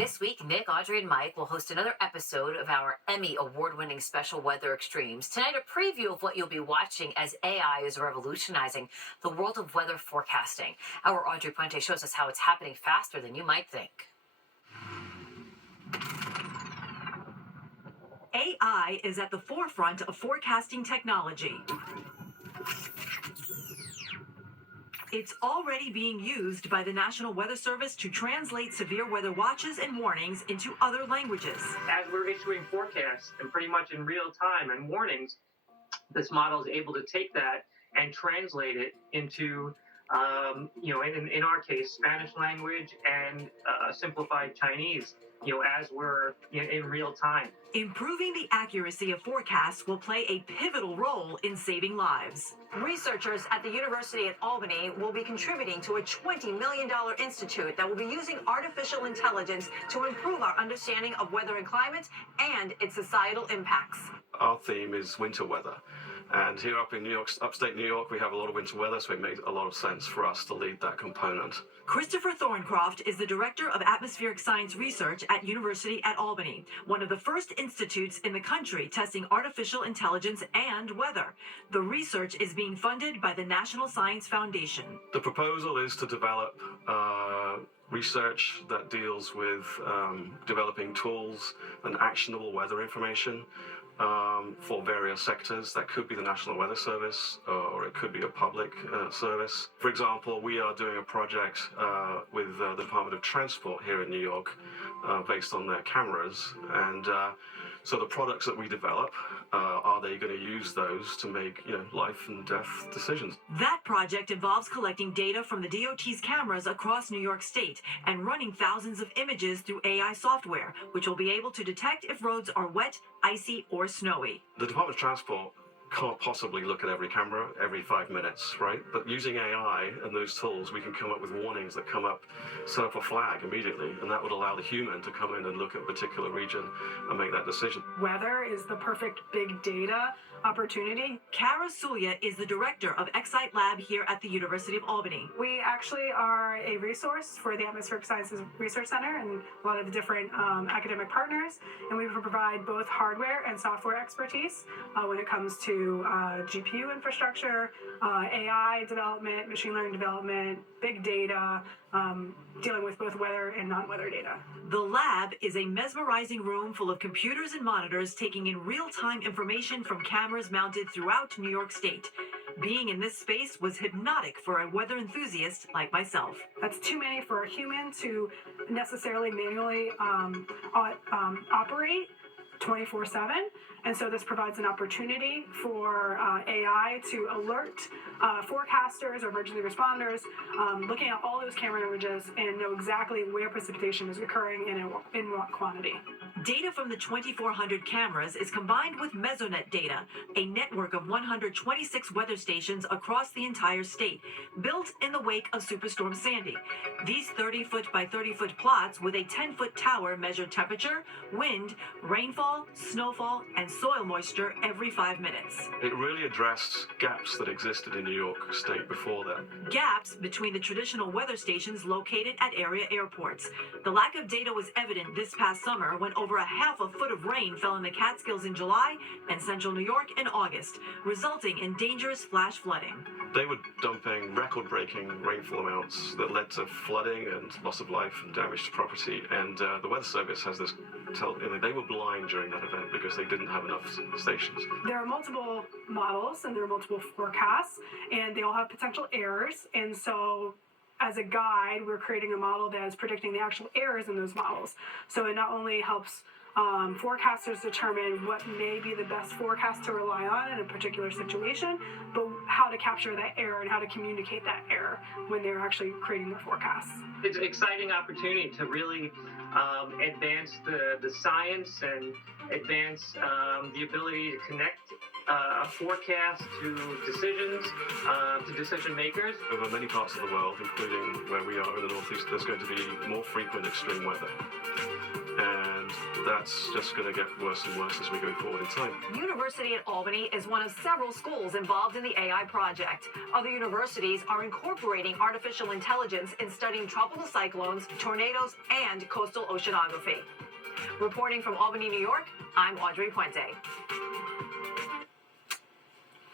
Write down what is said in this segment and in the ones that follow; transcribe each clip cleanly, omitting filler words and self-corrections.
This week, Nick, Audrey, and Mike will host another episode of our Emmy award-winning special Weather Extremes. Tonight, a preview of what you'll be watching as AI is revolutionizing the world of weather forecasting. Our Audrey Puente shows us how it's happening faster than you might think. AI is at the forefront of forecasting technology. It's already being used by the National Weather Service to translate severe weather watches and warnings into other languages. As we're issuing forecasts and pretty much in real time and warnings, this model is able to take that and translate it into, in our case, Spanish language and simplified Chinese, as we're in real time. Improving the accuracy of forecasts will play a pivotal role in saving lives. Researchers at the University at Albany will be contributing to a $20 million institute that will be using artificial intelligence to improve our understanding of weather and climate and its societal impacts. Our theme is winter weather. And here up in New York, upstate New York, we have a lot of winter weather, so it made a lot of sense for us to lead that component. Christopher Thorncroft is the Director of Atmospheric Science Research at University at Albany, one of the first institutes in the country testing artificial intelligence and weather. The research is being funded by the National Science Foundation. The proposal is to develop research that deals with developing tools and actionable weather information for various sectors. That could be the National Weather Service, or it could be a public service. For example, we are doing a project with the Department of Transport here in New York based on their cameras. And so the products that we develop, are they going to use those to make life and death decisions? That project involves collecting data from the DOT's cameras across New York State and running thousands of images through AI software, which will be able to detect if roads are wet, icy, or snowy. The Department of Transport can't possibly look at every camera every 5 minutes, right? But using AI and those tools, we can come up with warnings that come up, set up a flag immediately, and that would allow the human to come in and look at a particular region and make that decision. Weather is the perfect big data opportunity. Kara Sulia is the director of Excite Lab here at the University of Albany. We actually are a resource for the Atmospheric Sciences Research Center and a lot of the different academic partners, and we provide both hardware and software expertise when it comes to GPU infrastructure, AI development, machine learning development, big data, dealing with both weather and non-weather data. The lab is a mesmerizing room full of computers and monitors taking in real-time information from cameras mounted throughout New York State. Being in this space was hypnotic for a weather enthusiast like myself. That's too many for a human to necessarily manually operate 24/7. And so this provides an opportunity for AI to alert forecasters or emergency responders looking at all those camera images and know exactly where precipitation is occurring and in what quantity. Data from the 2,400 cameras is combined with Mesonet data, a network of 126 weather stations across the entire state, built in the wake of Superstorm Sandy. These 30-foot by 30-foot plots with a 10-foot tower measure temperature, wind, rainfall, snowfall, and soil moisture every 5 minutes. It really addressed gaps that existed in New York State before that. Gaps between the traditional weather stations located at area airports. The lack of data was evident this past summer when over a half a foot of rain fell in the Catskills in July and central New York in August, resulting in dangerous flash flooding. They were dumping record-breaking rainfall amounts that led to flooding and loss of life and damage to property. And the Weather Service has this they were blind during that event because they didn't have enough stations. There are multiple models and there are multiple forecasts, and they all have potential errors. And so as a guide, we're creating a model that is predicting the actual errors in those models. So it not only helps forecasters determine what may be the best forecast to rely on in a particular situation, but how to capture that error and how to communicate that error when they're actually creating their forecasts. It's an exciting opportunity to really advance the science and advance the ability to connect a forecast to decisions, to decision makers. Over many parts of the world, including where we are in the Northeast, there's going to be more frequent extreme weather. And that's just going to get worse and worse as we go forward in time. University at Albany is one of several schools involved in the AI project. Other universities are incorporating artificial intelligence in studying tropical cyclones, tornadoes, and coastal oceanography. Reporting from Albany, New York, I'm Audrey Puente.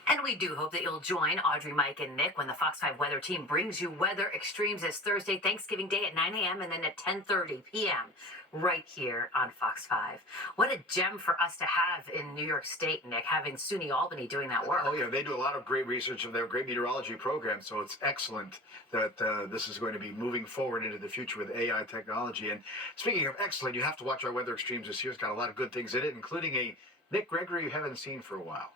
And we do hope that you'll join Audrey, Mike, and Nick when the Fox 5 weather team brings you Weather Extremes this Thursday, Thanksgiving Day at 9 a.m. and then at 10:30 p.m. right here on Fox 5. What a gem for us to have in New York State, Nick, having SUNY Albany doing that work. Oh, yeah, they do a lot of great research and they have a great meteorology program, so it's excellent that this is going to be moving forward into the future with AI technology. And speaking of excellent, you have to watch our Weather Extremes this year. It's got a lot of good things in it, including a Nick Gregory you haven't seen for a while.